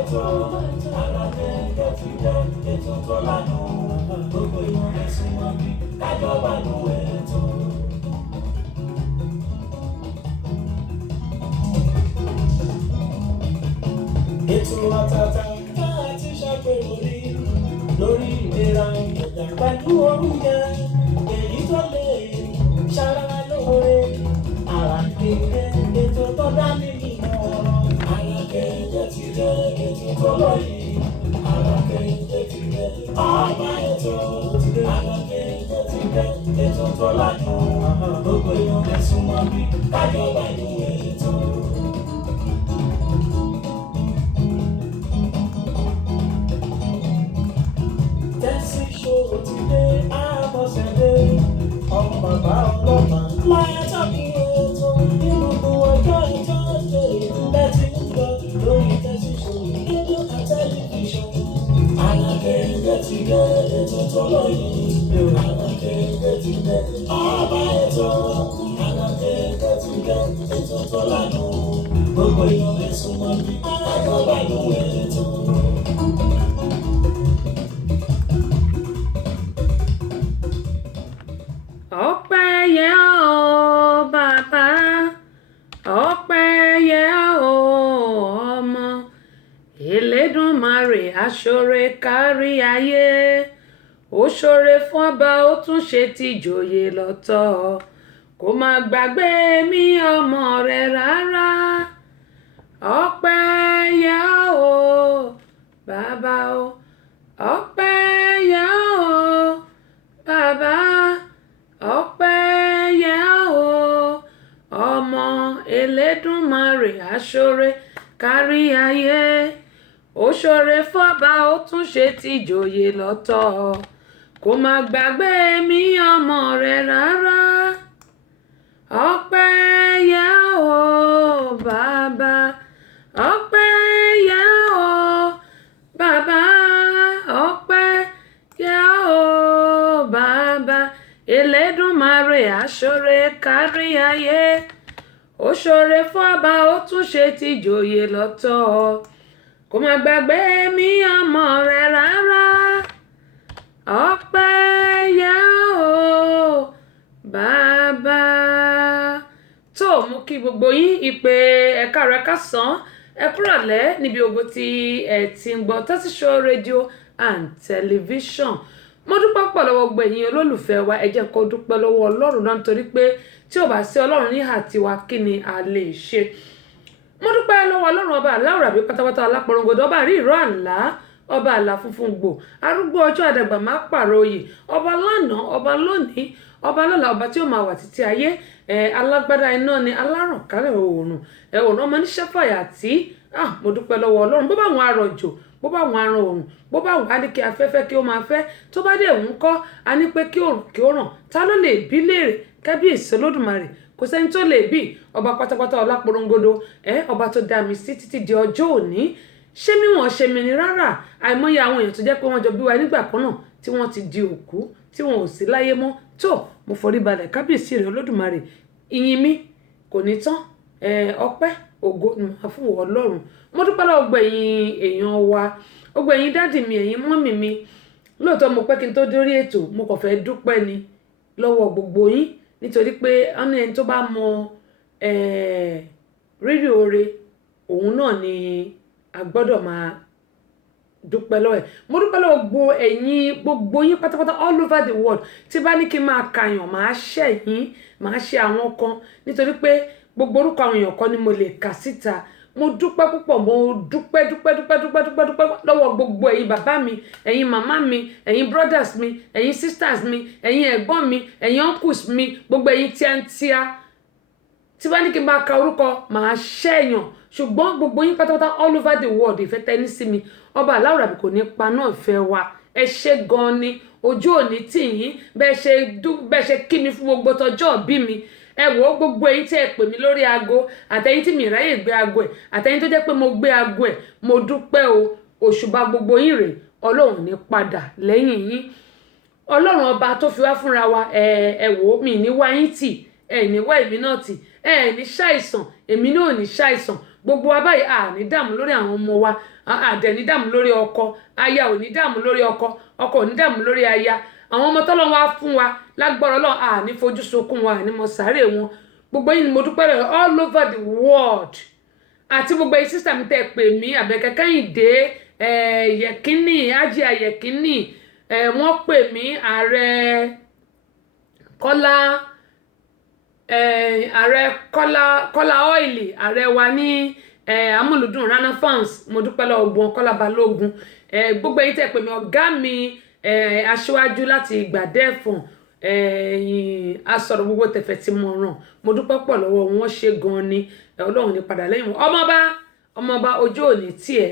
ètò alákẹ́kẹ́ ti dé ètò tó lánà gbogbo èèyàn ẹ̀sùn wọn bí kájọba ló ètò. Ètò àtàtà tá a ti ṣàpèrò rí lórí ìlera ìjọba pẹ̀lú oúnjẹ èyí tó lè ṣara lóore àràkékè ètò tó dá nínú ọ̀rọ̀ alákẹ́kẹ́ ti dé ètò tó lóyìn alákẹ́kẹ́ ti dé ọba ètò alákẹ́kẹ́ ti dé ètò tó lánà gbogbo èèyàn ẹ̀sùn wọn bí kájọba ló ètò. Ṣòro ti dé àbọ̀ṣẹ̀dé ọmọ bàbá ọlọ́pàá láyé tàbí ètò ní gbogbo ọjọ́ ìtọ́jú lẹ́tí ń lọ lórí tẹ́sí ṣòro rédíò àti tẹlifíṣàn. Alákẹ́kẹ́ ti dé ètò tó lóyìn alákẹ́kẹ́ ti dé ọba ètò alákẹ́kẹ́ ti dé ètò tó lánà gbogbo èèyàn ẹ̀sùn wọn bí àjọba ló ètò. Ọpẹ́ yẹ ọ́ bàbá, ọpẹ́ yẹ ọ́ ọmọ, Elédùmarè aṣoore kárí ayé, ó ṣoore fún ọba ó tún ṣe tìjòyè lọ́tọ̀, kò má gbàgbé mi ọmọ rẹ̀ rárá. Ọpẹ́ yẹ ọ́ bàbá o, ọpẹ́ yẹ ọ́ bàbá, ọpẹ́ yẹ ọ́ ọmọ, Elédùmarè aṣoore kárí ayé, ó ṣoore fọ́ba ó tún ṣe tìjòyè lọ́tọ̀, kò má gbàgbé mi ọmọ rẹ̀ rárá. Ọpẹ́ yẹ ọ́ bàbá, ọpẹ́ yẹ ọ́ bàbá, ọpẹ́ yẹ ọ́ bàbá, Elédùmarè aṣoore kárí ayé, ó ṣoore fọ́ba ó tún ṣe tìjòyè lọ́tọ̀, kò má gbàgbé mi ọmọ rẹ̀ rárá. Ọpẹ́ yẹ ọ́ bàbá. Tó mú kí gbogbo yín ìpè ẹ̀ka rẹ̀ kásán ẹ kúrọ̀lẹ́ níbi ògo tí ẹ ti ń gbọ́ Tẹ́tí Show rédíò and tẹlifíṣàn. Mo dúpẹ́ pọ̀ lọ́wọ́ gbogbo ẹ̀yin olólùfẹ́ wa, ẹ jẹ́ kó dúpẹ́ lọ́wọ́ Ọlọ́run náà nítorí pé tí ò bá sí Ọlọ́run ní ìhà tiwa kí ni a lè ṣe. Mo dúpẹ́ lọ́wọ́ Ọlọ́run ọba aláwùrábí pátápátá alápọ̀rọ̀ngodò, ọba àrí ìró àlá, ọba àlà funfun gbò, arúgbó ọjọ́ àdàgbà má pààrọ̀ oyè, ọba lánàá, ọba lónìí, ọba lọ́la, ọba tí ó máa wà títí ayé, alágbádá iná ni alárànkálẹ̀ oòrùn, ọ̀nà ọmọ níṣẹ́ fàyà tí mo dúpẹ́ lọ́wọ́ Ọlọ́run. Bó bá wọn arọ̀jò, bó bá wọn aràn oòrùn, bó bá wọn á ní kí afẹ́fẹ́ kí ó máa fẹ́, tó bá dé òun kọ́ a ní pé kí òòrùn kí ó ràn, ta ló lè bí léèrè? Kábíyèsí Olódùmarè, kò sẹ́ni tó lè bí, ọba pátápátá ọláporongodo, ọba tó dá mi sí títí di ọjọ́ òní. Ṣé mi wọ́n ṣe mi ni rárá? Àìmọye àwọn èèyàn tó jẹ́ pé wọ́n jọ bí wa nígbà kan náà tí wọ́n ti di òkú, tí wọn ò sí láyé mọ́. Tó mo forí balẹ̀ kábíyèsí rẹ̀ Olódùmarè, ìyìn mi kò ní tán, ọpẹ́ ògo ni màá fún Ọlọ́run. Mo dúpẹ́ lọ́wọ́ gbogbo ẹ̀yin èèyàn wa, gbogbo ẹ̀yin dádì mi, ẹ̀yin mọ́mì mi. Lóòótọ́ mo pẹ́ kí n tó dórí ètò, mo kàn fẹ́ dúpẹ́ ni lọ́wọ́ gbogbo yín nítorí pé ọ̀nà ẹni tó bá mọ rírì oore òun náà ni a gbọ́dọ̀ máa dúpẹ́ lọ́wọ́ ẹ̀. Mo dúpẹ́ lọ́wọ́ gbogbo yín pátápátá all over the world. Tí bá ní kí n máa kàyàn, màá ṣẹ̀ yín, màá ṣe àwọn kan nítorí pé gbogbo orúkọ àwọn èèyàn kan ni mo lè kà síta. Mo dúpẹ́ púpọ̀, mo dúpẹ́ lọ́wọ́ gbogbo ẹ̀yin bàbá mi, ẹ̀yin màmá mi, ẹ̀yin brothers mi, ẹ̀yin sisters mi, ẹ̀yin ẹ̀gbọ́n mi, ẹ̀yin uncles mi, gbogbo ẹ̀yin tíátíá. Tí bá ní kí n bá ka orúkọ, màá ṣẹ̀yàn, ṣùgbọ́n gbogbo yín pátápátá all over the world ìfẹ́ tẹ́ ní sí mi, ọba aláwùrábí kò ní pa náà ìfẹ́ wa. Ẹ ṣé gan ni, ojú òní tì yín bẹ́ẹ̀ ṣe kí mi fún gbogbo tọjọ́ bí mi. Ẹ wò ó, gbogbo ẹ̀yin tí ẹ pè mí lórí aago, àtẹ̀yin tí mi ráyè gbé aago ẹ̀, àtẹ̀yin tó jẹ́ pé mo gbé aago ẹ̀, mo dúpẹ́ o. Òṣùbà gbogbo yín rèé, Ọlọ́run ní padà lẹ́yìn yín. Ọlọ́run ọba tó fi wá fúnra wa, ẹ wò ó, mi ní wá yín tì, ẹ ní wá èmi náà tì, ẹ ní ṣàìsàn, èmi náà ní ṣàìsàn. Gbogbo wa báyìí ní dààmú lórí àwọn ọmọ wa, àdẹ̀ ní dààmú lórí ọkọ, aya ò ní dààmú lórí ọkọ, ọkọ ò ní dààmú lórí aya. Àwọn ọmọ tọ́lọ́run wá fún wa lágbára Ọlọ́run àní fojú sunkún wa àní mọ sáré wọn. Gbogbo yín ni mo dúpẹ́ rẹ̀ all over the world. Àti gbogbo yín sísà mi tẹ́ pè mí Àbẹ̀kẹ́ Kẹ́hìndé Yẹ̀kínì Ájíà Yẹ̀kínì wọ́n pè mí ààrẹ Kọ́lá ọ́ìlì ààrẹ wa ní amúlùdùn Rana Fans. Mo dúpẹ́ lọ́wọ́ gbọ́n Kọ́lá Balógun. Gbogbo yín tẹ́ pè mí ọ̀gá mi aṣíwájú láti Ìgbàdẹ́fọ̀n asọ̀rọ̀ gbogbo tẹ̀fẹ̀ tí mo ràn. Mo dúpẹ́ pọ̀ lọ́wọ́ wọn ṣe gan ni. Ọlọ́run ní padà lẹ́yìn wọn. ọmọọba ojú òní tiẹ̀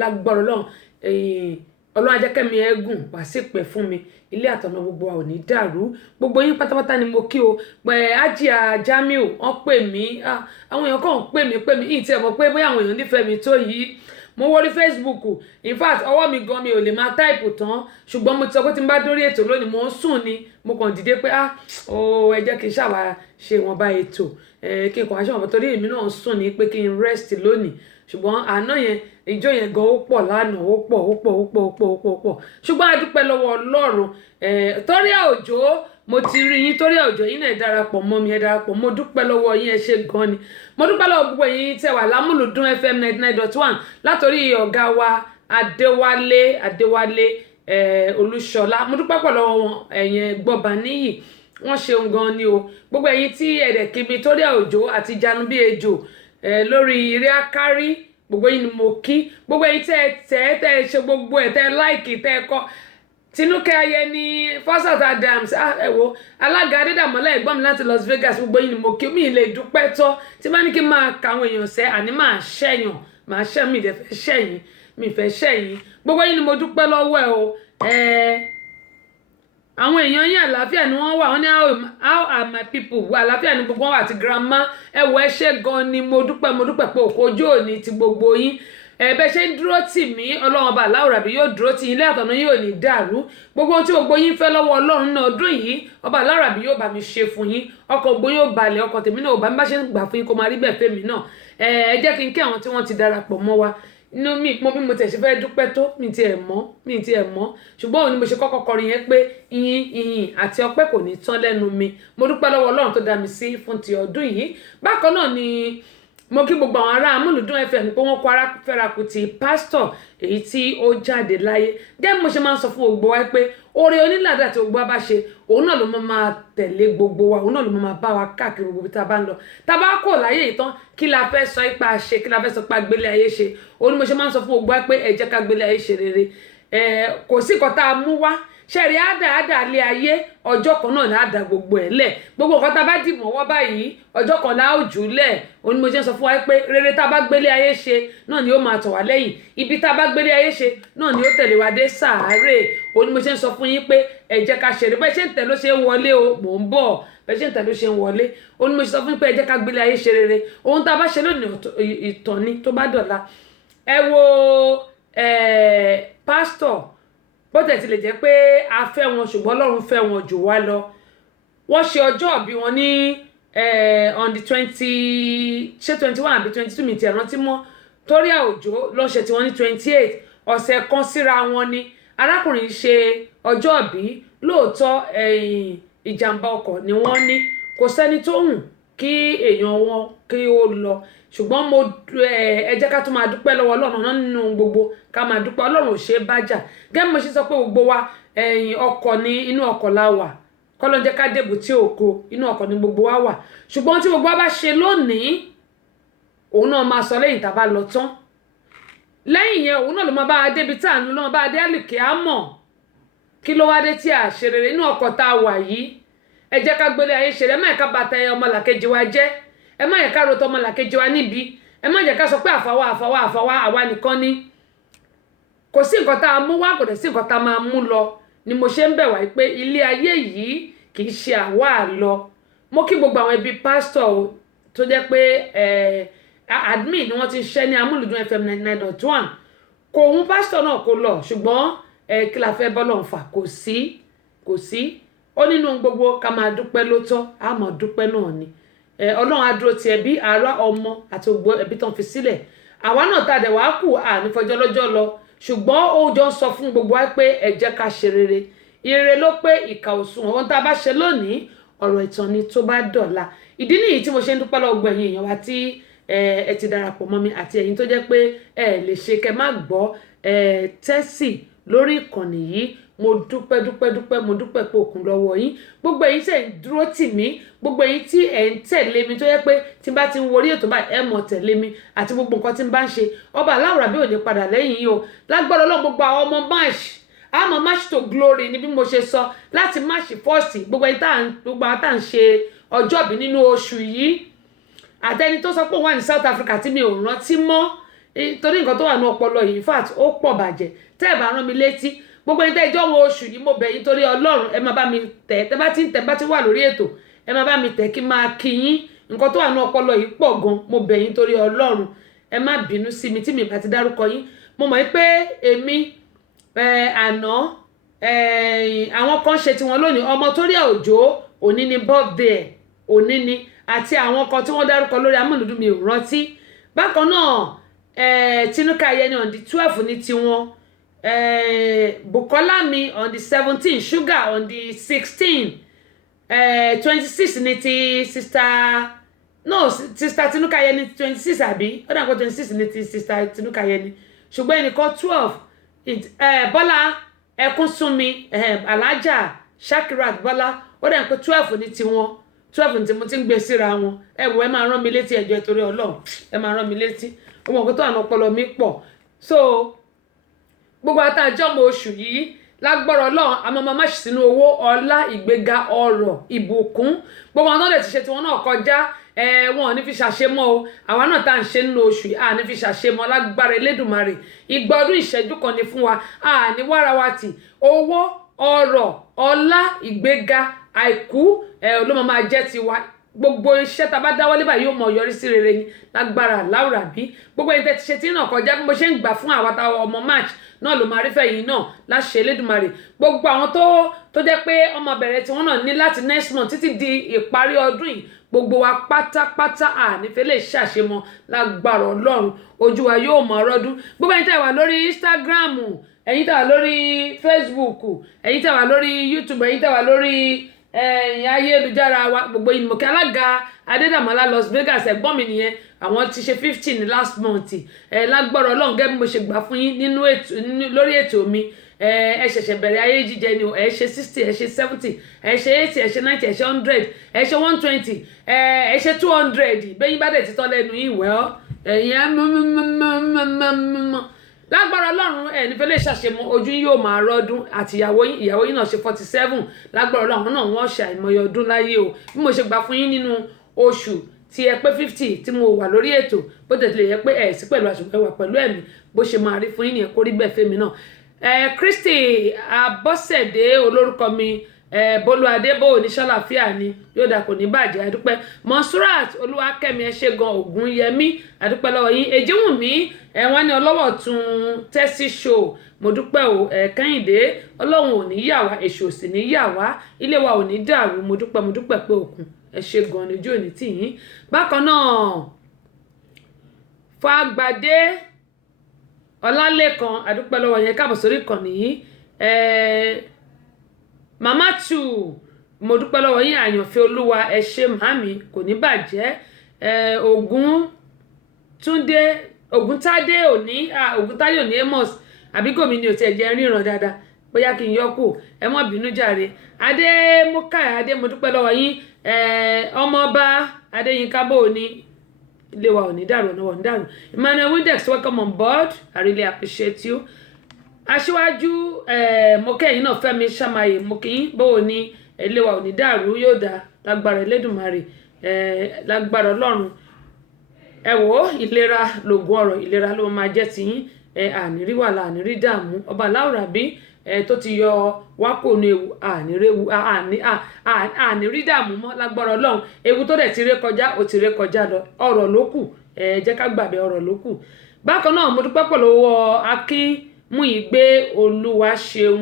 lágbára Ọlọ́run. Ọlọ́run ajẹ́kẹ́mi ẹ̀gùn wá sí pẹ̀ fún mi. Ilé àtọ̀nà gbogbo wa ò ní dàrú. Gbogbo yín pátápátá ni mo kí o. Ájíà Jamiu wọ́n pè mí. Àwọn èèyàn kàn pè mí ìtì ẹ̀ mọ̀ pé bóyá àwọn èèyàn nífẹ̀ẹ́ mi tó yìí. Mo wọrí Facebook, in fact ọwọ́ mi gan mi ò lè máa táìpù tán, ṣùgbọ́n mo ti sọ pé tí n bá dórí ètò lónìí mo ń sùn ni. Mo kàn dìde pé ẹ jẹ́ kí n ṣàwà ṣe ìwọ̀nba ètò kí n kàn wá ṣe ìwọ̀nba torí èmi náà ń sùn ní pé kí n rest lónìí. Ṣùgbọ́n àná yẹn ìjọ yẹn gan ó pọ̀ lánàá ó pọ̀ ṣùgbọ́n a dúpẹ́ lọ́wọ́ Ọlọ́run. Torí Òjó mo ti rí yín, Torí Òjó yín náà ẹ darapọ̀ mọ́ mi, ẹ darapọ̀. Mo dúpẹ́ lọ́wọ́ yín, ẹ ṣé gan ni. Mo dúpẹ́ lọ́wọ́ gbogbo yín tẹ́ wà lámúlùdún FM 99.1 látòrí ọ̀gá wa Adéwálé Olúṣọlá. Mo dúpẹ́ pọ̀ lọ́wọ́ wọn Gbọ́ba níyì, wọ́n ṣeun gan ni o. Gbogbo ẹ̀yin tí ẹ̀rẹ̀ kíbi Torí Òjó àti Janu bí ejò lórí eré akárí, gbogbo yín ni mo kí. Gbogbo ẹ̀yin tẹ́ ṣe gbogbo ẹ̀ tẹ́ láìkì tẹ́ kọ́. Tinúkẹ́ Ayẹni Fásat Adams wo alága Adédàmọ́lá ẹ̀gbọ́n mi láti Las Vegas. Gbogbo yín ni mo kí. Mi lè dúpẹ́ tọ́ tí bá ní kí n máa ka àwọn èèyàn sẹ́ àní máa ṣẹ̀yàn máa ṣẹ́ mi ìdẹ̀ fẹ́ ṣẹ̀yìn mi fẹ́ ṣẹ̀yìn. Gbogbo yín ni mo dúpẹ́ lọ́wọ́ ẹ o. Àwọn èèyàn yín àlàáfíà ni wọ́n wà. Wọ́n ní how are my people? Àlàáfíà ni gbogbo wọn wà àti grandma. Ẹ ṣé gan ni mo dúpẹ́ pé òkòjú òní ti gbogbo yín. Bẹ́ ṣe ń dúró tì mí, Ọlọ́run ọba aláwòrábí yóò dúró tì yín, ilé àtọ̀nà yóò ní dàrú. Gbogbo ohun tí gbogbo yín fẹ́ lọ́wọ́ Ọlọ́run náà ọdún yìí ọba aláwòrábí yóò bá mi ṣe fún yín. Ọkọ̀ gbogbo yóò balẹ̀, ọkọ̀ tèmi náà ò bá mi bá ṣe ń gbà fún yín kó máa rí bẹ́ẹ̀ fẹ́mi náà. Ẹ jẹ́ kí n kí àwọn tí wọ́n ti darapọ̀ mọ́ wa. Inú mi mọ bí mo tẹ̀ ṣe fẹ́ dúpẹ́ tó mi ti ẹ̀ mọ́ ṣùgbọ́n òun ni mo ṣe kọ́kọ́ kọrin yẹn pé ìyìn àti ọpẹ́ kò ní tán lẹ́nu mi. Mo dúpẹ́ lọ́wọ́ Ọlọ́run tó dá mi sí fún ti ọdún yìí. Bákan náà ni mo kí gbogbo àwọn ará amúlùdún FM pé wọ́n kó ara fẹ́ra kù ti pásítọ̀ èyí tí ó jáde láyé. Gẹ́gẹ́ bí mo ṣe máa ń sọ fún gbogbo wa pé oore onílàdà tí gbogbo wa bá ṣe òun náà ló máa tẹ̀lé gbogbo wa, òun náà ló máa bá wa káàkiri gbogbo tá a bá ń lọ. Tá a bá kò láyé ìtàn kí la fẹ́ sọ ipa ṣe, kí la fẹ́ sọ pa gbélé ayé ṣe. Òun ni mo ṣe máa ń sọ fún gbogbo wa pé ẹ jẹ́ ká gbélé ayé ṣe rere. Kò sí nǹkan tá a mú wá ṣẹ́rí àdá lé ayé ọjọ́ kan náà ní àdá gbogbo ẹ̀ lẹ̀. Gbogbo nǹkan tá a bá dì mọ́wọ́ báyìí ọjọ́ kan náà ó jù ú lẹ̀. Òun ni mo ṣe ń sọ fún wa pé rere tá a bá gbélé ayé ṣe náà ni ó máa tọ̀ wá lẹ́yìn, ibi tá a bá gbélé ayé ṣe náà ni ó tẹ̀lé wa dé sàárè. Òun ni mo ṣe ń sọ fún yín pé ẹ jẹ́ ká ṣe rere. Bẹ́ẹ̀ ṣe ń tẹ̀ ló ṣe ń wọlé o, mò ń bọ̀. Bẹ́ẹ̀ ṣe ń tẹ̀ ló ṣe ń wọlé. Òun ni mo ṣe sọ fún yín pé ẹ jẹ́ ká gbélé ayé ṣe rere. Ohun tá a bá ṣe lónìí ìtàn ni tó bá dọ̀la. Ẹ wo pásítọ̀ bó tẹ̀ ti lè jẹ́ pé a fẹ́ wọn ṣùgbọ́n Ọlọ́run fẹ́ wọn jù wá lọ. Wọ́n ṣe ọjọ́ ìbí wọn ní on the 21 àbí 22 mi ti rántí mọ́. Torí Òjó ló ṣe tí wọ́n ní 28 ọ̀sẹ̀ kan síra wọn ni arákùnrin ṣe ọjọ́ ìbí. Lóòótọ́ ìjàmbá ọkọ̀ ni wọ́n ní, kò sẹ́ni tó hùn kí èèyàn wọn kí ó lọ. Ṣùgbọ́n ẹ jẹ́ ká tún máa dúpẹ́ lọ́wọ́ Ọlọ́run náà nínú gbogbo, ká máa dúpẹ́. Ọlọ́run ò ṣe é bájà. Gẹ́gẹ́ bí mo ṣe sọ pé gbogbo wa ọkọ̀ ní inú ọkọ̀ la wà. Kọ́lọ́run jẹ́ ká débù tí ògo inú ọkọ̀ ní gbogbo wa wà. Ṣùgbọ́n tí gbogbo wa bá ṣe lónìí òun náà máa sọ lẹ́yìn tá a bá lọ tán. Lẹ́yìn yẹn òun náà ló máa bá a débi tá à ń lọ, bá a dé àlùkè á mọ̀ kí ló wá dé tí a ṣe rere inú ọkọ̀ tá a wà yìí. Ẹ jẹ́ ká gbélé ayé ṣe rere. Ẹ má yẹ ká bàtà ọmọlàkejì wa jẹ́, ẹ má yẹ ká rotọ ọmọlàkejì wa níbi, ẹ má jẹ́ ká sọ pé àfàwà àwa nìkan ni. Kò sí nǹkan tá a mú wá, kò dẹ̀ sí nǹkan tá a máa mú lọ. Ni mo ṣe ń bẹ̀ wá pé ilé ayé yìí kì í ṣe àwa àlọ. Mo kí gbogbo àwọn ẹbí pásítọ̀ tó jẹ́ pé admin ni wọ́n ti ṣẹ́ ní amúlùdún FM 99.1. Kò hun pásítọ̀ náà kó lọ ṣùgbọ́n kí la fẹ́ bọ́ lọ́n fà kò sí. Ó nínú gbogbo ká máa dúpẹ́ lótọ́, a máa dúpẹ́ náà ni. Ọlọ́run á dúró ti ẹbí ará ọmọ àti gbogbo ẹbí tán fi sílẹ̀ àwa náà tá dẹ̀ wá kù ànífọjọ́ lọ́jọ́ lọ ṣùgbọ́n ó jọ sọ fún gbogbo wa pé ẹ jẹ́ ká ṣe rere ire ló pé ìkà òsùn ohun tá a bá ṣe lónìí ọ̀rọ̀ ìtàn ni tó bá dọ̀la ìdí nìyí tí mo ṣe ń dúpẹ́ lọ́wọ́ gbogbo ẹ̀yin èèyàn wa tí ẹ ti darapọ̀ mọ́ mi àti ẹ̀yin tó jẹ́ pé ẹ lè ṣe kẹ́ má gbọ́ tẹ́sì lórí ìkànnì yìí mo dúpẹ́ mo dúpẹ́ pé òkun lọ́wọ́ yín gbogbo ẹ̀yin tẹ̀ ń dúró tì mí gbogbo ẹ̀yin tí ẹ̀ ń tẹ̀lé mi tó yẹ pé tí n bá ti ń worí ètò báyìí ẹ mọ̀ tẹ̀lé mi àti gbogbo nǹkan tí n bá ń ṣe ọba aláwòrán bí ò ní padà lẹ́yìn yìí o lágbára Ọlọ́run gbogbo àwọn ọmọ march to glory ni bí mo ṣe sọ láti march 1st gbogbo ẹ̀yin tá à ń ṣe ọjọ́bí nínú oṣù yìí àtẹni tó sọ pé òun wà ní South Africa tí mi ò rántí mọ́ torí nǹkan tó wà ní ọpọlọ yìí in fact ó pọ̀ bàjẹ́ tẹ́ ẹ̀ bá rán mi létí gbogbo ẹni tẹ́ ìjọ́ wo oṣù yìí mo bẹ̀ yín torí Ọlọ́run ẹ máa bá mi tẹ̀ tẹ́ bá ti wà lórí ètò ẹ máa bá mi tẹ̀ kí n máa kí yín nǹkan tó wà ní ọpọlọ yìí pọ̀ gan mo bẹ̀ yín torí Ọlọ́run ẹ má bínú sí mi tí mi bá ti dárúkọ yín mo mọ̀ pé èmi àná àwọn kan ṣe tiwọn lónìí ọmọ torí òjò òní ni birthday òní ni àti àwọn kan tí wọ́n dárúkọ lórí amúlùdún mi ò rántí bákan náà Tinúkẹ́ Ayẹni on the 12 ní tiwọn Bukola mi on the 17 Sugar on the 16 26 ní ti sister Tinúkẹ́ Ayẹni 26 àbí ó dàgbọ́ 26 ní ti sister Tinúkẹ́ Ayẹni ṣùgbọ́n ẹnìkan 12 Bọ́lá Ẹkúnsúnmi Alájà Shakirat Bọ́lá ó dàgbọ́ 12 ní tiwọn 12 ní tí mo ti ń gbé síra wọn ẹ wò ẹ máa rán mi létí ẹjọ́ torí Ọlọ́run ẹ máa rán mi létí ọmọ nǹkan tó àná ọpọlọ mi pọ̀ so gbogbo àtàjọ́ mo oṣù yìí lágbọ́rọ̀ Ọlọ́run a máa má ṣì sínú owó ọlá ìgbéga ọrọ̀ ìbùkún gbogbo àwọn tó lè ti ṣe tiwọn náà kọjá wọn ò ní fi ṣàṣemọ́ o àwa náà tá à ń ṣe nínú oṣù yìí à ní fi ṣàṣemọ́ lágbára Elédùmarè ìgbà ọdún ìṣẹ́jú kan ni fún wa à ní wárawàtì owó ọrọ̀ ọlá ìgbéga àìkú ló máa jẹ́ tiwa gbogbo iṣẹ́ tá a bá dáwọ́lé báyìí yóò mọ yọrí sí rere ni lágbára láwùrà bí gbogbo ẹni tẹ́ ti ṣe tí náà kọjá bí mo ṣe ń gbà fún àwa táwọn ọmọ march náà ló máa rí fẹ̀yìn náà láṣẹ Elédùmarè gbogbo àwọn tó jẹ́ pé ọmọ bẹ̀rẹ̀ tí wọ́n náà ní láti next month títí di ìparí ọdún yìí gbogbo wa pátápátá ànífẹ́ lè ṣàṣemọ lágbára Ọlọ́run ojú wa yóò mọ ọrọ́dún gbogbo ẹni tẹ́ wà lórí Instagram ẹ̀yin tẹ́ wà lórí Facebook ẹ̀yin tẹ́ wà lórí YouTube ẹ̀yin tẹ́ wà lórí ayélujára wa gbogbo ìmọ̀kẹ́ alága Adédàmọ́lá Las Vegas ẹ̀gbọ́n mi nìyẹn àwọn ti ṣe 15 ní last month lágbára Ọlọ́run gẹ́gẹ́ bí mo ṣe gbà fún yín nínú lórí ètò mi ẹ ṣẹ̀ṣẹ̀ bẹ̀rẹ̀ ayé jíjẹ ni ẹ ṣe 60 ẹ ṣe 70 ẹ ṣe 80 ẹ ṣe 90 ẹ ṣe 100 ẹ ṣe 120 ẹ ṣe 200 bẹ́yìn bá dẹ̀ ti tọ́ lẹ́nu yìí wẹ́ ọ́ ẹ̀yìn lágbára Ọlọ́run nífẹ̀ẹ́ lè ṣàṣemọ ojú yóò máa rọ́dún àti ìyàwó yín náà ṣe 47 lágbára Ọlọ́run náà wọ́n ṣe àìmọye ọdún láyé o bí mo ṣe gbà fún yín nínú oṣù tí ẹ pé 50 tí mo wà lórí ètò bó tẹ̀ lè yẹ pé ẹ̀ sí pẹ̀lú àṣùgbọ́n ẹwà pẹ̀lú ẹ̀mí bó ṣe máa rí fún yín nìyẹn kó rí bẹ́ẹ̀ fẹ́mi náà Kristi Abọ́sẹ̀dé olórúkọ mi Bólú Adébó ní ṣàlàfíà ni yóò dà kò ní bàjẹ́ àdúpẹ́ Monsurat Olúwakẹ́mi ẹ ṣé gan Ògúnyẹmí àdúpẹ́ lọ́wọ́ yín Èjìwùmí wọ́n ní ọlọ́wọ́ tún tẹ́sí show mo dúpẹ́ o Kẹ́hìndé Ọlọ́run ò ní yà wá èṣù ò sì ní yà wá ilé wa ò ní dàrú mo dúpẹ́ pé òkun ẹ ṣé gan ni ojú òní tì yín bákan náà Fàgbàdé Ọlálẹ́kan àdúpẹ́ lọ́wọ́ yẹn káàbọ̀ sórí ìkànnì yìí Mama Tu mo dúpẹ́ lọ́wọ́ yín àyànfẹ́ olúwa ẹ ṣé màmí kò ní bàjẹ́ Ògúntádé òní Amos àbíkò mi ni ò tiẹ̀ jẹ́ ríran dáadáa bóyá kí n yọ kù ẹ mọ́ bínú jàre adé mo dúpẹ́ lọ́wọ́ yín ọmọọba Adéyínká bò ní ilé wa ò ní dàrú ọ̀nà wa ò ní dàrú Emmanuel Windex welcome on board I really appreciate you aṣíwájú mo kẹ́yìn náà Fẹ́mi Ṣàmáyé mo kì í bò ní ilé wa ò ní dàrú yóò dá lágbára Elédùmarè lágbára Ọlọ́run ẹ wò ìlera lògùn ọ̀rọ̀ ìlera ló máa jẹ́ tiyín ànírí wàhálà ànírí dààmú ọba láwùrà bí tó ti yọ wákò ní ewu ànírí dààmú mọ́ lágbára Ọlọ́run ewu tó dẹ̀ ti ré kọjá ó ti ré kọjá lọ ọ̀rọ̀ ló kù jẹ́ ká gbàgbé ọ̀rọ̀ ló kù bákan náà mo dúpẹ́ pọ̀ lọ́wọ́ Akínmúyìgbé Olúwaṣeun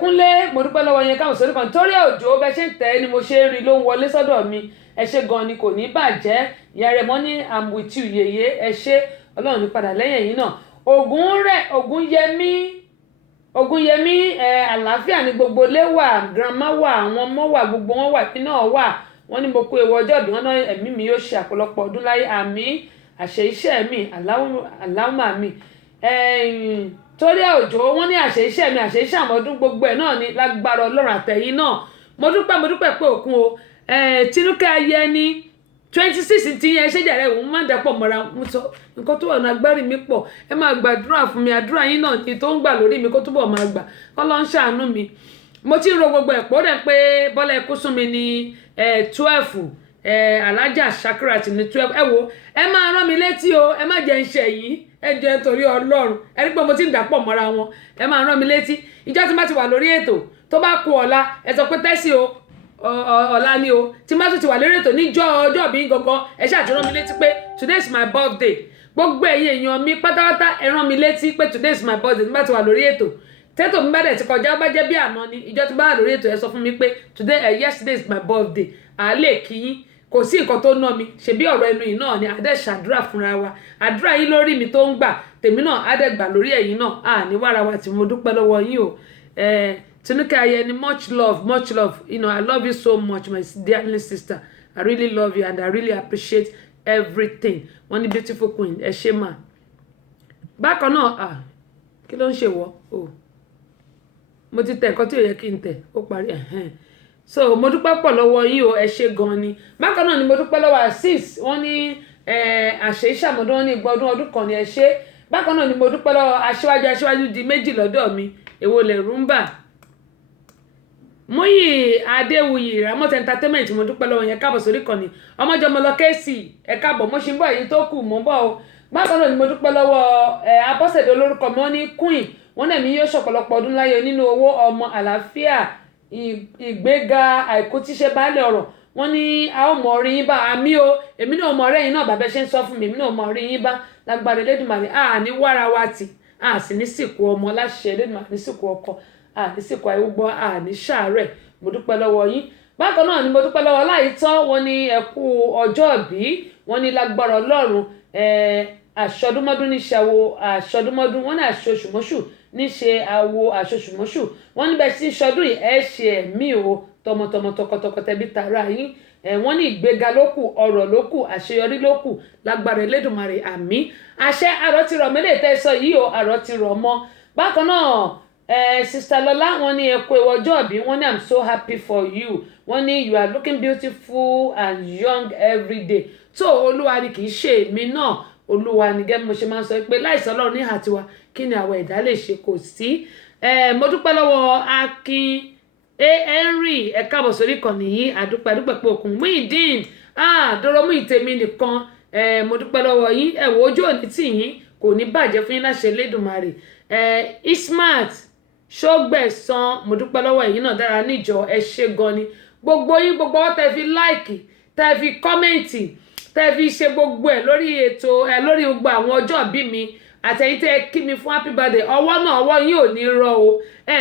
Kúnlé mo dúpẹ́ lọ́wọ́ yẹn káwọn sórí kan torí òjò bẹ́ ṣe ń tẹ́ ni mo ṣe ń rí ló ń wọlé sọ́dọ̀ mi ẹ ṣé gan ni kò ní bàjẹ́ ìyá rẹ̀ mọ́ ní I'm with you yèyé ẹ ṣé ọlọ́run ní padà lẹ́yìn ẹ̀yin náà. Ògúnyẹmí àlàáfíà ní gbogbo ilé wà, grandma wà, àwọn ọmọ wà, gbogbo wọn wà, iná wà. Wọ́n ní mo kú ewu ọjọ́ ìbí wọn náà, ẹ̀mí mi yóò ṣe àpọ̀lọpọ̀ ọdún láyé, àmín. Àṣẹ iṣẹ́ mi aláwùmá mi. Torí òjò wọ́n ní àṣẹ iṣẹ́ mi àṣẹ iṣẹ́ àmọ́dún gbogbo ẹ̀ náà ní lágbára ọlọ́run àtẹ̀yìn náà. Mo dúpẹ́ pé òkun o. Tinúkẹ́ Ayẹni 26 ti yẹn ṣẹ́jà rẹ̀ òun máa ń dàpọ̀ mọ́ra mú sọ nǹkan tó wà ní agbárí mi pọ̀. Ẹ máa gbàdúrà fún mi, àdúrà yín náà ni tó ń gbà lórí mi kó túbọ̀ máa gbà. Ọlọ́run ṣàánú mi. Mo ti ń ro gbogbo ẹ̀pọ̀ dẹ̀ pé Bọ́lá Ẹkúnsúnmi ní 12 Alájà Shakirat ní 12. Ẹ wo ẹ máa rán mi létí o, ẹ má jẹ́ ń ṣe yìí, ẹ jẹ́ torí Ọlọ́run. Ẹ rí pé mo ti ń dàpọ̀ mọ́ra wọn, ẹ máa rán mi létí. Ìjọ́ tí má ti wà lórí ètò tó bá kù ọ̀la ẹ sọ pé tẹ́sí o ọ̀la ni o, tí má tún ti wà lórí ètò níjọ́ ọjọ́ bí gangan ẹ ṣáà ti rán mi létí pé today is my birthday. Gbogbo ẹ̀yin èèyàn mi pátápátá ẹ rán mi létí pé today is my birthday tí má ti wà lórí ètò. Tẹ́tò mi bá dẹ̀ ti kọjá bá jẹ́ bí àná ni ìjọ́ tí bá wà lórí ètò ẹ sọ fún mi pé yesterday is my birthday. À lè kí yín, kò sí nǹkan tó ná mi, ṣebí ọ̀rọ̀ ẹnu yìí náà ni a dẹ̀ ṣàdúrà fúnra wa. Àdúrà yín lórí mi tó ń gbà, tèmi náà á dẹ̀ gbà lórí ẹ̀yin náà. Ní wàrà wa tí mo dúpẹ́ lọ́wọ́ yín o. Tinúkẹ́ Ayẹni, much love. You know, I love you so much, my dearly sister. I really love you and I really appreciate everything. Wọ́n ní beautiful queen, ẹ ṣé mà. Bákan náà, kí ló ń ṣe wọ́? Mo ti tẹ̀ nǹkan tí ò yẹ kí n tẹ̀, ó parí. So mo dúpẹ́ pọ̀ lọ́wọ́ yín o, ẹ ṣé gan ni. Bákan náà ni mo dúpẹ́ lọ́wọ́ Azeez, wọ́n ní àṣẹ ìṣàmọ́dún, wọ́n ní ìgbọ́dún ọdún kan ni ẹ ṣé. Bákan náà ni mo dúpẹ́ lọ́wọ́ aṣíwájú di méjì lọ́dọ̀ mi, èwo lẹ̀rù ń bà. Múyì Adéwuyì Ramot Entertainment, mo dúpẹ́ lọ́wọ́ yẹn, káàbọ̀ sórí kan ni. Ọmọjọmọlọ Kẹ́sì, ẹ káàbọ̀, mo ṣì ń bọ̀ èyí tó kù mo ń bọ̀ o. Bákan náà ni mo dúpẹ́ lọ́wọ́ Abọ́sẹ̀dé olórúkọ mi, wọ́n ní Queen, wọ́n náà mi yóò ṣọ̀pọ̀lọpọ̀ ọdún láyé nínú owó, ọmọ, àlàáfíà, ìgbéga, àìkú tíṣe baálẹ̀ ọ̀rọ̀. Wọ́n ní a ó mọ orí yín bá, àmì o, èmi náà mọ ọ̀rẹ́ yín náà bàbá ṣe ń sọ fún mi, èmi náà mọ orí yín bá lágbára Elédùmarè. Ní wàrà wa tì, sì ní sìnkú ọmọ láṣẹ Elédùmarè, ní sìnkú ọkọ, ní sìnkú àìwúgbọ́, ní ṣàárẹ̀. Mo dúpẹ́ lọ́wọ́ yín. Bákan náà ni mo dúpẹ́ lọ́wọ́ Láìtọ́, wọ́n ní ẹ kú ọjọ́ ìbí, wọ́n ní lágbára Ọlọ́run àṣọdúnmọ́dún níṣe àwo àṣọdúnmọ́dún, wọ́n ní àṣoṣùmọ́ṣù níṣe àwo àṣoṣùmọ́ṣù. Wọ́n ní bẹ́ẹ̀ sí ṣọdún yìí ẹ ṣe ẹ̀mí o, tọmọtọmọ tọkọtọkọ tẹbí tara yín. Wọ́n ní ìgbéga lókù, ọ̀rọ̀ lókù, àṣeyọrí lókù lágbára Elédùmarè, àmín. Àṣẹ àrọ̀ ti rọ̀ mẹ́lẹ̀ tẹ́ sọ yìí o, àrọ̀ ti rọ̀ mọ́. Bákan náà Sister Lọlá, wọ́n ní ẹ kú ewu ọjọ́ ìbí, wọ́n ní I'm so happy for you. Wọ́n ní you are looking beautiful and young every day. Tó Olúwa ni kì í ṣe èmi náà, Olúwa ni gẹ́gẹ́ mo ṣe máa ń sọ pé láìsí Ọlọ́run ní ìhà tiwa kí ni àwọn ẹ̀dá lè ṣe, kò sí. Mo dúpẹ́ lọ́wọ́ Akin Henry, ẹ káàbọ̀ sórí ìkànnì yìí, àdúpẹ́ pé òkun Muideen, dọ́rọ̀ mú ìtẹ̀mí nìkan. Mo dúpẹ́ lọ́wọ́ yín, ẹ wo ojú òní tì yín, kò ní bàjẹ́ fún yín láṣẹ Elédùmarè. Ismat Ṣọ́gbẹ̀sán, mo dúpẹ́ lọ́wọ́ ẹ̀yin náà dára níjọ, ẹ ṣé gan ni. Gbogbo yín, gbogbo wọn tẹ́ fi láìkì, tẹ́ fi kọ́mẹ̀ntì, tẹ́ fi ṣe gbogbo ẹ̀ lórí ètò lórí gbogbo àwọn ọjọ́ ìbí mi, àtẹ̀yìn tẹ́ kí mi fún happy birthday. Ọwọ́ náà ọwọ́ yín ò ní rọ o,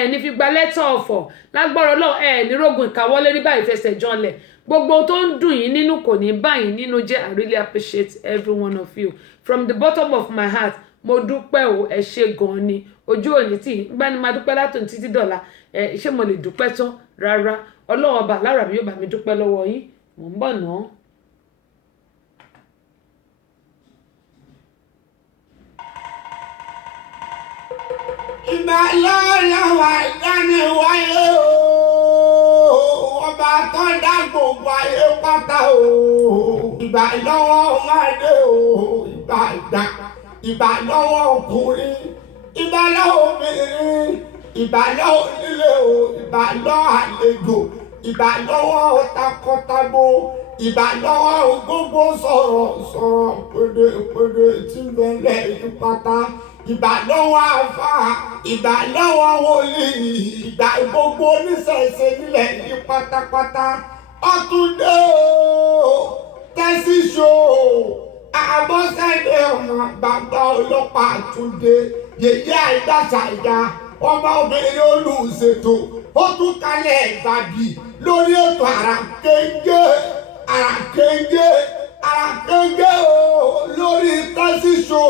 ní fi gba lẹ́tọ̀ ọ̀fọ̀ lágbára Ọlọ́run, ní rógun ìkáwọ́lé ní báyìí fẹsẹ̀ janlẹ̀. Gbogbo tó ń dùn yín nínú kò ní bá yín nínú jẹ́. I really appreciate every one of you from the bottom of my heart. Mo dúpẹ́ o, ẹ ṣé gan ni. Ojú òní tí gbá ni máa dúpẹ́ látòun títí dọ̀la. Ṣé mo lè dúpẹ́ tán? Rárá. Ọlọ́run ọba lára mi yóò bá mi dúpẹ́ lọ́wọ́ yín. Mò ń bọ̀ náà. Ìbà lọ́wọ́ ìdániwáyé o, ọba tó dá gbogbo ayé pátá o. Ìbà lọ́wọ́ ọmọdé o, ìbà lọ́wọ́ ọkùnrin, ìbà lọ́wọ́ obìnrin, ìbà lọ́wọ́ onílé o, ìbà lọ́wọ́ àlejò, ìbà lọ́wọ́ takọtabo, ìbà lọ́wọ́ gbogbo sọ̀rọ̀ pèdèpèdè tí ń bẹ̀rẹ̀ yìí pátá. Ìbà lọ́wọ́ àfà, ìbà lọ́wọ́ wòlíì, ìbà gbogbo oníṣẹ̀ṣe nílẹ̀ yìí pátápátá. Ọ̀túndé o, tẹ́sí ṣó o, Àbọ́sẹ̀dé ọmọ bàbá ọlọ́pàá Túndé, yèyé àìdáṣàìdá, ọmọ obìnrin olùṣètò, ó tún kalẹ̀ ìgbàdì lórí ètò àràkéńgé àkànjẹ́ o lórí tẹ́síṣò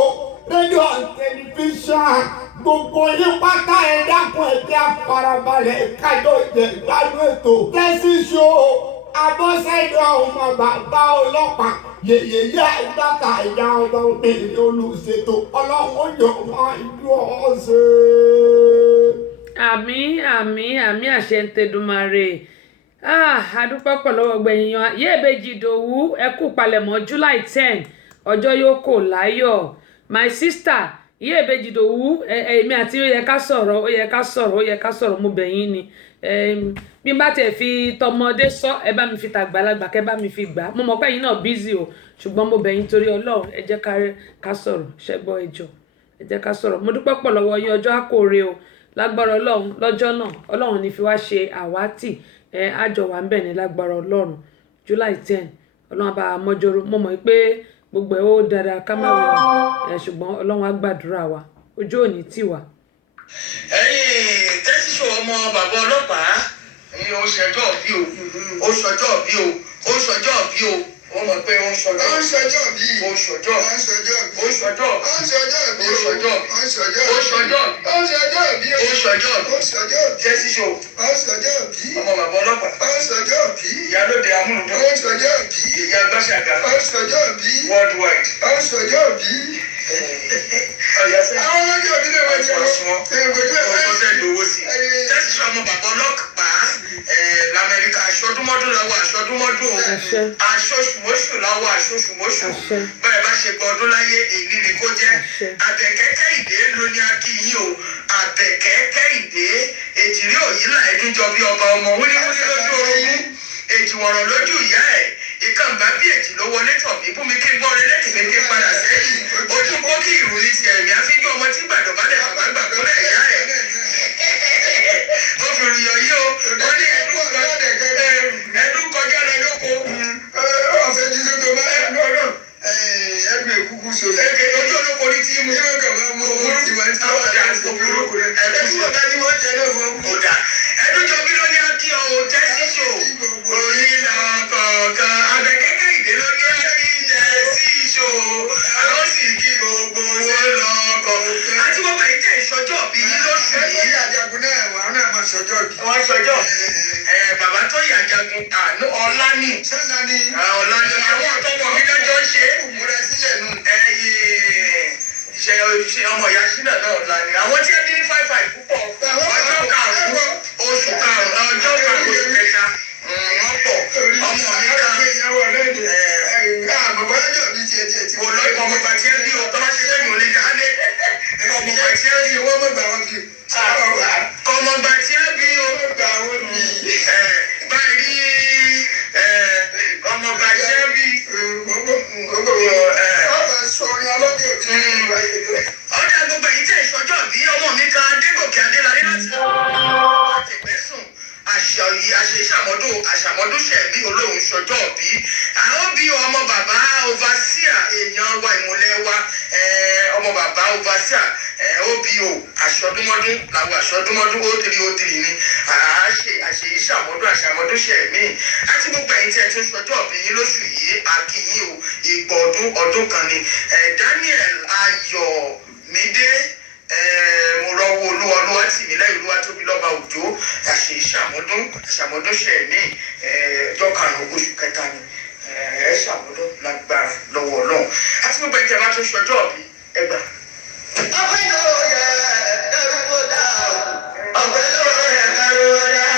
rédíò tẹlifíṣàn gbogbo yín pátá ẹ dákun ẹ̀jẹ̀ àfarabalẹ̀ kájọ jẹ ìgbádùn ètò tẹ́síṣò Abọ́sẹ̀dé ọmọ bàbá ọlọ́pàá yèyèyé àgbàkà ìyá ọba obìnrin olùṣètò ọlọ́run yóò máa yọ ọ́ ṣe. àmín àmín àmín àṣẹ ń tẹdùmarè. Adúpẹ́ pọ̀ lọ́wọ́ gbẹ̀yìn yan Ìyábẹ̀jì Ìdòwú ẹ kú palẹ̀mọ́ July 10 ọjọ́ yóò kò láyọ̀. My sister Ìyábẹ̀jì Ìdòwú èmi àti ó yẹ ká sọ̀rọ̀ mo bẹ̀ yín ni. Bí n bá tẹ̀ fi tọmọdé sọ ẹ bá mi fi tàgbàlagbà kẹ bá mi fi gbà mo mọ̀ pé ẹ̀yin náà busy o ṣùgbọ́n mo bẹ̀ yín torí Ọlọ́run ẹ jẹ́ ká sọ̀rọ̀ ṣẹ́gbọ́ ẹjọ́ ẹ jẹ́ ká sọ̀rọ̀. Mo dúpẹ́ pọ̀ lọ́wọ́ yín ọjọ́ àkórè o lágbára Ọlọ́run lọ́jọ́ náà Ọlọ́run ní fi wá ṣe àwátì àjọ wa ń bẹ̀ ní lágbára Ọlọ́run July 10 Ọlọ́run bá mọ́jọ́rò mo mọ̀ pé gbogbo ẹ̀ ó dára ká má wẹ̀ ṣùgbọ́n Ọlọ́run á gbàdúrà wa ojú òní tì wá. ẹ̀yin tẹ́síṣò ọmọ bàbá ọlọ́pàá ó ṣọjọ́ bí o wọ́n mọ̀ pé ó ń ṣọjọ́ bí tẹ́síṣò ọmọ bàbá ọlọ́pàá ìyálóde amúlùdún ìyá gbàṣàgà worldwide. Àwọn ọlọ́jọ́ òbí lè wọ́n ti wọ́n sún wọn. Ọ̀sẹ̀ lówó sí. Tẹ́síṣọ́ ọmọ bàbá ọlọ́pàá l'Amẹ́ríkà aṣọ́dúnmọ́dún lọ́wọ́ aṣọ́dúnmọ́dún o. Aṣọ́ṣùmọ́ṣù lọ́wọ́ aṣọ́ṣùmọ́ṣù. Bẹ́ẹ̀ bá ṣe pọ̀ ọdún láyé èyí ni kó jẹ́. Àbẹ̀kẹ́ Kẹ́hìndé ló ní akíyín o. Àbẹ̀kẹ́ Kẹ́hìndé èjìrí òyìnlá ẹ̀dúnjọ bí ọba ọmọ wíníwíní lójú orogún. Èjìwọ̀rọ̀ lójú ìyá ẹ̀. Ìkànnì bí èjì ló wọlé tọ̀ bí bùnmi kí n gbọ́ rẹ lẹ́yìn mi kí n padà sẹ́yìn. Ojú pókí ìròyìn ti ẹ̀mí àfíjú ọmọ tí gbàdọ̀ bá lẹ̀ bàbá gbàgbọ́lẹ̀ ìyá ẹ̀. Ó fi rìyọ̀ yí o, ó ní ẹdún kọjá lọ lóko. Ọ̀fẹ́ ti tó tó bá ẹgbẹ́ ìkúkú so. Ojú olóko ní tí mo yóò kàn máa mú owó tí wọ́n ti wọ́n dà òkúrò. Ẹdún ọ̀gá ni wọ́n jẹ náà fún ọ̀dà. Ẹdún jọ bí ló ní akí ọ tẹ́síṣò. Oyin lọ kọ̀ọ̀kan. Àbẹ̀kẹ́ Kẹ́hìndé ló ní akí tẹ́síṣò. Àwọn sì kí gbogbo wọn lọ kọ̀ọ̀kan. Àti wọ́n bá yìí jẹ́ ìṣọjọ́ bí yín lóṣù yìí. Ẹ̀kọ́ ìyàjagun náà wà náà máa ṣọjọ́ bí. Wọ́n ṣọjọ́. Bàbá tó yàjagun ọ̀la ni. Sọ́nà ni. Ọ̀la ni. Àwọn ọ̀tọ́mọ mi lọ́jọ́ ń ṣe. Múra sílẹ̀ nù. Ṣe ọmọ ìyá Ṣínà náà ọ̀la ni. Àwọn tí ẹ bí ní 55 púpọ̀. Ọjọ́ karùn-ún oṣù karùn-ún ọjọ́ karùn-ún oṣù kẹta. Wọ́n pọ̀. Ọmọ mi kan. Bàbá ọjọ́ mi tiẹ̀ ti. Olóyún ọmọ bàtí ẹ bí o tọ́ bá ṣe pé mi ò lè dáadé. Ọmọ bàtí ẹ bí wọ́n mọ̀ gbà wọ́n bí. Ọmọ bàtí ẹ bí o gbà wọ́n bí. Báyìí ọmọ bàtí ẹ bí. Ọba sọ̀rọ̀ ọlọ́dẹ òtún. Ọjà gbogbo èyí tẹ̀ ìṣọjọ́ bí ọmọ mi kan Adégòkè Adélàrí láti àtẹ̀gbẹ́sùn àṣàmọ́dúnṣẹ̀ bí olóhùn ṣọjọ́ bí. Àwọn bí ọmọ bàbá overseer èèyàn wa ìmùlẹ̀ wa ọmọ bàbá overseer OBO aṣọdúnmọ́dún làwọn aṣọdúnmọ́dún ó3 ni àṣàmọ́dúnṣẹ̀ míì. Àti gbogbo ẹ̀yin tí ẹ tún ṣọjọ́ bí yín lóṣù yìí akíyín o ìgbọ̀ ọdún kan ni. Daniel Ayọ̀mídé mo rọwọ́ olúwa tì mí lẹ́yìn olúwa tóbi lọ́ba òjò àṣàmọ́dúnṣẹ̀ míì ọjọ́ karùn-ún oṣù kẹta ni ṣàmọ́dún lágbára lọ́wọ́ Ọlọ́run. Àti gbogbo ẹ̀yin tí ẹ bá tún ṣọjọ́ bí ẹgbà. Ọpẹ́ ló yẹ ẹrú dá ọpẹ́ ló yẹ ẹrú dá.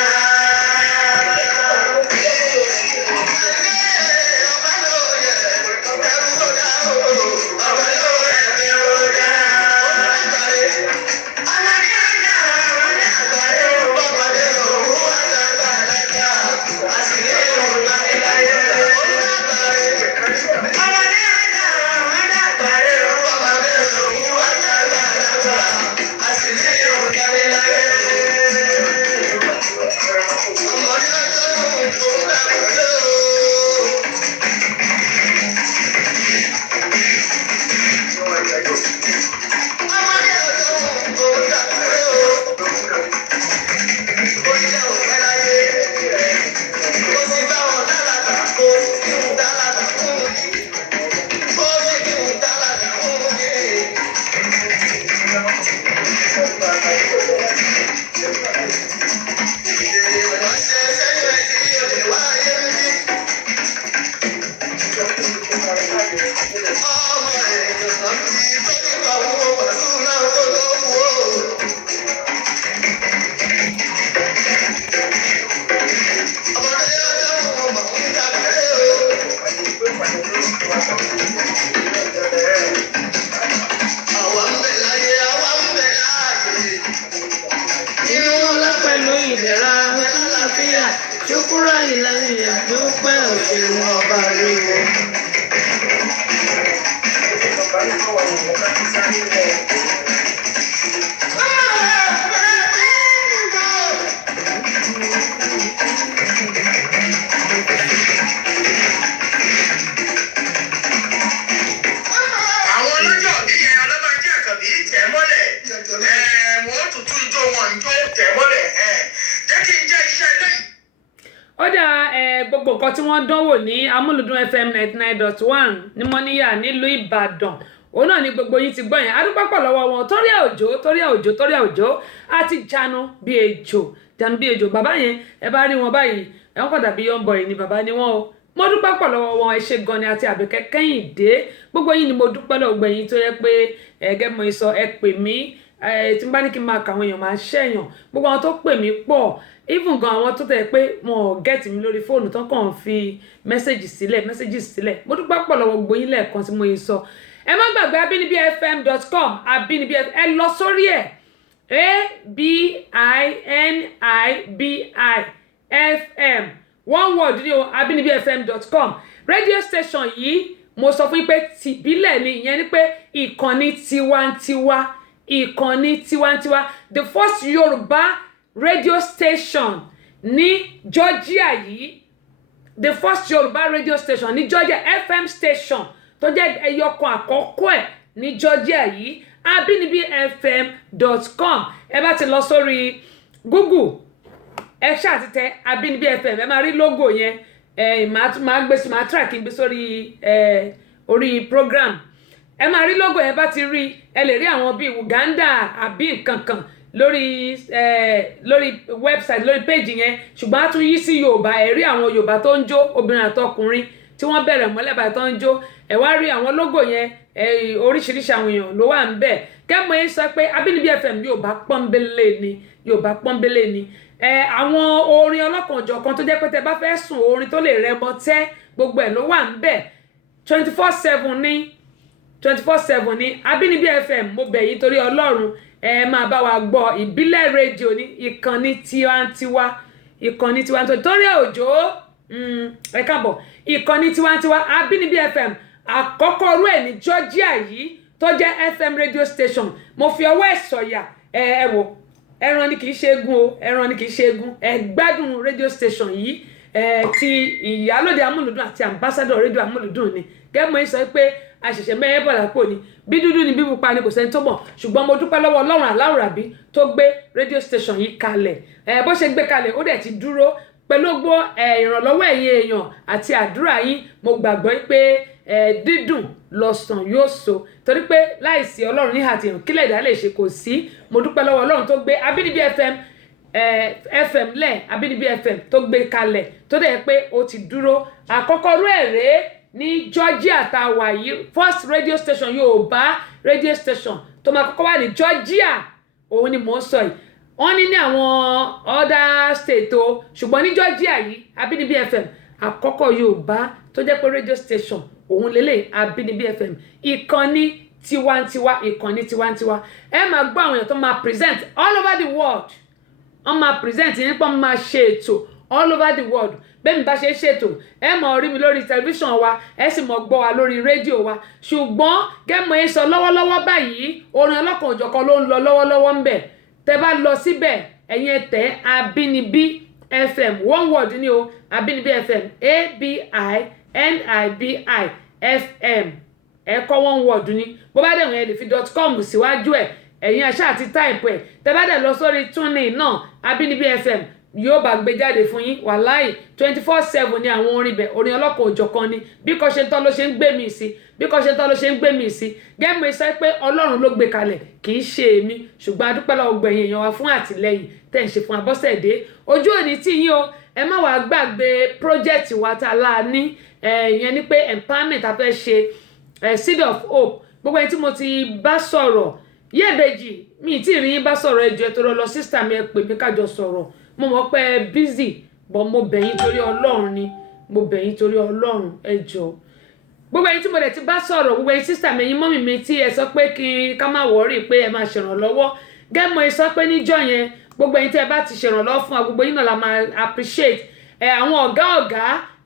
ṣe wọn bá rí o. Ó dà gbogbo nǹkan tí wọ́n dánwò ní Amúlùdún FM 99.1 ní Mọ́níyà nílùú Ìbàdàn òun náà ni gbogbo yín ti gbọ́ yẹn adúpẹ́ pọ̀ lọ́wọ́ wọn torí òjò àti jánu bí ejò bàbá yẹn ẹ bá rí wọn báyìí ẹ wọ́n padà bí young boy ni bàbá ni wọ́n o mo dúpẹ́ pọ̀ lọ́wọ́ wọn ẹ ṣé gan ni àti Àbíkẹ́ Kẹ́hìndé gbogbo yín ni mo dúpẹ́ lọ́wọ́ gbẹ̀yìn tó yẹ pé ẹ̀gẹ́ mo sọ ẹ pè mí tí n bá ní kí n máa kà àwọn èèyàn máa ṣẹ̀yàn gbogbo àwọn tó pè mí pọ̀ even gan àwọn tó tẹ̀ pé wọn ò gẹ́ẹ̀tì mi lórí fóònù tán kàn fi mẹ́sẹ̀gì sílẹ̀ mo dúpẹ́ pọ̀ lọ́wọ́ gbogbo yín lẹ́ẹ̀kan tí mo yìí sọ ẹ má gbàgbé abinibifm.com abinibifm ẹ lọ sórí ẹ ABINIBIFM one word ní o abinibifm.com radio station yìí mo sọ fún yín pé tìbílẹ̀ ni ìyẹn ni pé ìkànnì tiwantiwa the first Yorùbá radio station ní Georgia yìí the first Yorùbá radio station ní Georgia FM station tó jẹ́ ẹyọkan àkọ́kọ́ ẹ̀ ní Georgia yìí abinibifm.com ẹ bá ti lọ sórí Google ẹ ṣáà ti tẹ Abínibí FM ẹ máa rí logo yẹn máa track gbé sórí orí program ẹ máa rí logo yẹn bá ti rí ẹ lè rí àwọn bíi Uganda àbí nǹkankan lórí website lórí page yẹn ṣùgbọ́n a tún yí sí Yorùbá ẹ rí àwọn Yorùbá tó ń jó obìnrin àtọkùnrin tí wọ́n bẹ̀rẹ̀ mọ́lẹ̀ bá tó ń jó ẹ wá rí àwọn logo yẹn oríṣiríṣi àwọn èèyàn ló wà ń bẹ̀ kẹ́mọ̀ yín sọ pé Abínibí FM Yorùbá pọ́nbélé ni àwọn orin ọlọ́kanòjọ̀kan tó jẹ́ pé tẹ bá fẹ́ sùn orin tó lè rẹmọ tẹ́ gbogbo ẹ̀ ló wà ń bẹ̀ 24/7 ní Abínibí FM mo bẹ̀ yín torí Ọlọ́run ẹ máa bá wa gbọ́ ìbílẹ̀ rédíò ní ìkànnì tiwantiwa torí òjò ẹ káàbọ̀ ìkànnì tiwantiwa Abínibí FM àkọ́kọ́ orú ẹ̀ ní Georgia yìí tó jẹ́ FM radio station mo fi ọwọ́ ẹ̀ sọ̀yà ẹ wò ẹran ni kì í ṣe egun ẹ gbádùn radio station yìí ti Ìyálóde Amúlùdún àti ambassador radio Amúlùdún ni gẹ́gẹ́ yìí sọ pé àṣẹ̀ṣẹ̀ mẹ́rin bọ̀ lápò ni bí dúdú ni bí pupa ni kò sẹ́ni tó mọ̀ ṣùgbọ́n mo dúpẹ́ lọ́wọ́ Ọlọ́run aláwùrábí tó gbé radio station yìí kalẹ̀ bó ṣe gbé kalẹ̀ ó dẹ̀ ti dúró pẹ̀lú gbogbo ìrànlọ́wọ́ ẹ̀yin èèyàn àti àdúrà yín mo gbàgbọ́ pé dídùn lọ́sàn yóò so torí pé láìsí Ọlọ́run ní àtìyàn kílẹ̀ ìdá lè ṣe kò sí mo dúpẹ́ lọ́wọ́ Ọlọ́run tó gbé Abínibí FM lẹ̀ Abínibí FM tó gbé kalẹ̀ tó dẹ̀ pé ó ti dúró àkọ́kọ́ rú ẹ̀rẹ́ ní Georgia tá a wà yìí first radio station Yorùbá radio station tó máa kọ́kọ́ wà ní Georgia òun ni mò ń sọ yìí wọ́n ní àwọn other state o ṣùgbọ́n ní Georgia yìí Abínibí FM àkọ́kọ́ Yorùbá tó jẹ́ pé radio station òun lélẹ̀ Abínibí FM ìkànnì tiwantiwa ẹ máa gbọ́ àwọn èèyàn tó máa present all over the world wọ́n máa present nípa wọ́n máa ṣe ètò all over the world bẹ́ẹ̀ mi bá ṣe ṣètò ẹ máa rí mi lórí tẹlifíṣàn wa ẹ sì máa gbọ́ wa lórí rédíò wa ṣùgbọ́n gẹ́mọ̀ ẹ sọ lọ́wọ́lọ́wọ́ báyìí orin ọlọ́kan òjọ̀kan ló ń lọ lọ́wọ́lọ́wọ́ ń bẹ̀ tẹ bá lọ síbẹ̀ ẹ̀yin tẹ̀ Abínibí FM one word ni o Abínibí FM ABINIBI FM kọ́ one word ni bó bá dẹ̀ wọ́n ẹ lè fi .com síwájú ẹ̀ ẹ̀yin àṣà àti táìpù ẹ̀ tẹ bá dẹ̀ lọ sórí TuneIn náà Abínibí FM yóò bá gbé jáde fún yín wàláì 24/7 ni àwọn orin bẹ̀ orin ọlọ́kan òjọ̀kan ni bí kò ṣe ń tán ló ṣe ń gbé mi sí gẹ́mù sọ pé Ọlọ́run ló gbé kalẹ̀ kì í ṣe èmi ṣùgbọ́n adúpẹ́ lọ́wọ́ gbẹ̀yìn èèyàn wa fún àtìlẹ́yìn tẹ̀ ń ṣe fún Abọ́sẹ̀dé ojú òní tí yín o ẹ má wàá gbàgbé project wa tá a láà ní ìyẹn ni pé empowerment a fẹ́ ṣe Seed of Hope gbogbo ẹni tí mo ti bá sọ̀rọ̀ Yèbèjì mi ì tí ì rí yín bá sọ̀rọ̀ ẹjọ́ tó lọ sísítà mi ẹ pè mí kájọ sọ̀rọ̀ mo mọ̀ pé busy but mo bẹ̀ yín torí Ọlọ́run ẹ jọ̀ọ́ gbogbo ẹ̀yin tí mo dẹ̀ ti bá sọ̀rọ̀ gbogbo ẹ̀yin sister mi ẹ̀yin mọ́mì mi tí ẹ sọ pé kí ká má wọ́ọ̀rì pé ẹ máa ṣèrànlọ́wọ́ gẹ́mọ̀ ẹ sọ pé níjọ́ yẹn gbogbo ẹ̀yin tí ẹ bá ti ṣèrànlọ́wọ́ fún wa gbogbo yín náà la máa appreciate àwọn ọ̀gá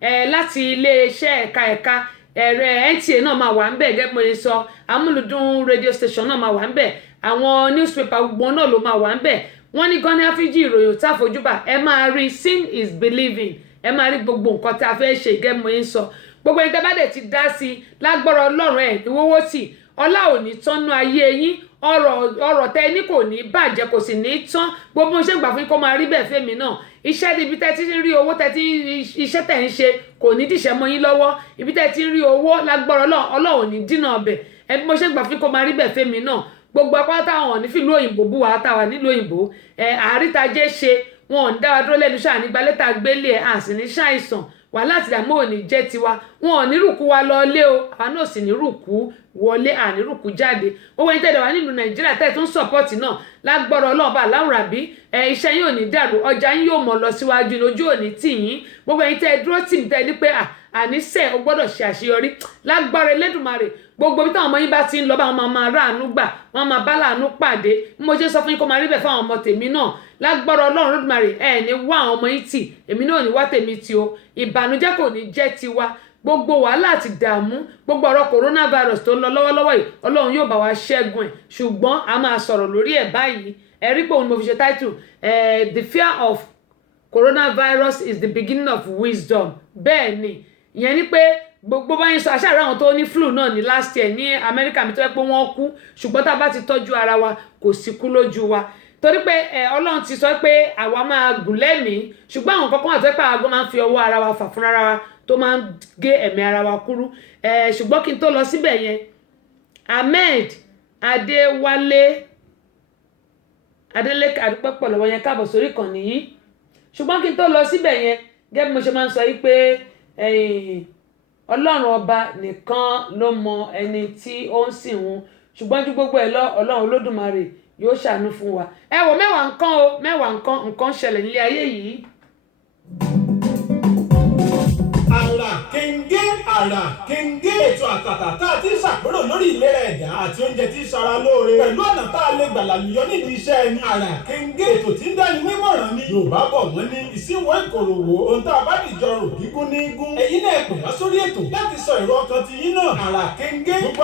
láti iléeṣẹ́ ẹ̀ka NTA náà máa wà ń bẹ̀ gẹ́gẹ́ bí mo ṣe sọ amúlùdún radio station náà máa wà ń bẹ̀ àwọn newspaper gbogbo náà ló máa wà ń bẹ̀ wọ́n ní Gani Afiji ìròyìn tá àfojúbà ẹ máa rí seeing is believing ẹ máa rí gbogbo nǹkan tí a fẹ́ ṣe gẹ́gẹ́ bí mo ṣe sọ gbogbo ẹni tẹ́ bá dẹ̀ ti dá sí i lágbára Ọlọ́run ẹ̀ ìwọ́wọ́ tì ọlá ò ní tọ́nú ayé yín ọ̀rọ̀ tẹ́ ní kò ní bàjẹ́ kò sì ní tán gbogbo mo ṣe ń gbà fún yín kó máa rí bẹ́ẹ̀ fẹ́mi náà iṣẹ́ ibi tẹ́ ti ń rí owó tẹ́ ti iṣẹ́ tẹ́ ń ṣe kò ní dìṣẹ́ mọ́ yín lọ́wọ́ ibi tẹ́ ti ń rí owó lágbára Ọlọ́run ò ní dínà ọbẹ̀ ẹbí mo ṣe ń gbà fún yín kó máa rí bẹ́ẹ̀ fẹ́mi náà gbogbo apá táwọn ní fìlú òyìnbó bú wa táwa nílùú òyìnbó àrítajé ṣe wọn ò ní dá wa dúró lẹ́nu ṣáà nígbà lẹ́tà gbélé ẹ̀ àsì ní ṣàìsàn wàhálà àti ìdààmú ò ní jẹ́ tiwa wọn ò ní rùkú wa lọlé o àwa náà sì ní rùkú wọlé àní rùkú jáde owó ẹni tẹ́lẹ̀ wá nílùú Nàìjíríà tẹ́ tún sọ́pọ́ọ̀tì náà lágbọ́rọ̀ ọlọ́ọ̀bá láwùrábí iṣẹ́ yín ò ní dàrú ọjà yín yóò mọ̀ lọ síwájú lójú òní tì yín gbogbo ẹ̀yin tẹ́ dúró tì mí tẹ́ ní pé àníṣe o gbọ́dọ̀ ṣe àṣeyọrí lágbára Elédùmarè gbogbo bí táwọn ọmọ yín bá ti ń lọ bá wọn máa ráàánú gbà wọn máa bá láàánú pàdé bí mo ṣe sọ fún yín kó máa rí bẹ́ẹ̀ fáwọn ọmọ tèmi náà lágbára Ọlọ́run Olódùmarè ẹ ní wá àwọn ọmọ yín tì èmi náà ní wá tèmi tì o ìbànújẹ́ kò ní jẹ́ tiwa gbogbo wàhálà àti dààmú gbogbo ọ̀rọ̀ coronavirus tó ń lọ lọ́wọ́lọ́wọ́ yìí Ọlọ́run yóò bá wa ṣẹ́gun ẹ̀ ṣùgbọ́n a máa sọ̀rọ̀ lórí ẹ̀ báyìí ẹ rí pé òun ni mo fi ṣe title the fear of coronavirus is the beginning of wisdom bẹ́ẹ̀ ni ìyẹn ni pé gbogbo báyìí sọ àṣàrò àwọn tó ní flu náà ní last year ní Amẹ́ríkà mi tó yẹ pé wọ́n kú ṣùgbọ́n tá a bá ti tọ́jú ara wa kò sí kú lójú wa torí pé Ọlọ́run ti sọ pé àwa máa gùn lẹ́mìí ṣùgbọ́n àwọn kankan wà tó pé àgọ́ máa ń fi ọwọ́ ara wa fà fún ara wa tó máa ń gé ẹ̀mí ara wa kúrú ṣùgbọ́n kí n tó lọ síbẹ̀ yẹn Ahmed Adéwálé Adélékè àdúpẹ́pọ̀ lọ́wọ́ yẹn káàbọ̀ sórí ìkànnì yìí ṣùgbọ́n kí n tó lọ síbẹ̀ yẹn gẹ́gẹ́ bí mo ṣe máa ń sọ yìí pé Ọlọ́run ọba nìkan ló mọ ẹni tí ó ń sìn wọn ṣùgbọ́n ju gbogbo ẹ̀ lọ Ọlọ́run Olódùmarè yóò ṣàánú fún wa ẹ wò mẹ́wàá nǹkan ṣẹlẹ̀ nílé ayé yìí. àrà kéńgé ètò àtàtà tá a ti ń ṣàpérò lórí ìlera ẹ̀dá àti oúnjẹ tí ń ṣara lóore pẹ̀lú ọ̀nà tá a lè gbà lálùyọ nídìí iṣẹ́ ẹni. àrà kéńgé ètò tí ń dáni nímọ̀ràn ni Yorùbá bọ̀ wọ́n ní ìsínwó ìkòròwò ohun tá a bá dìjọ rò gígún ní gún. ẹ̀yin náà pè wá sórí ètò láti sọ èrò ọkàn ti yín náà. àrà kéńgé gbogbo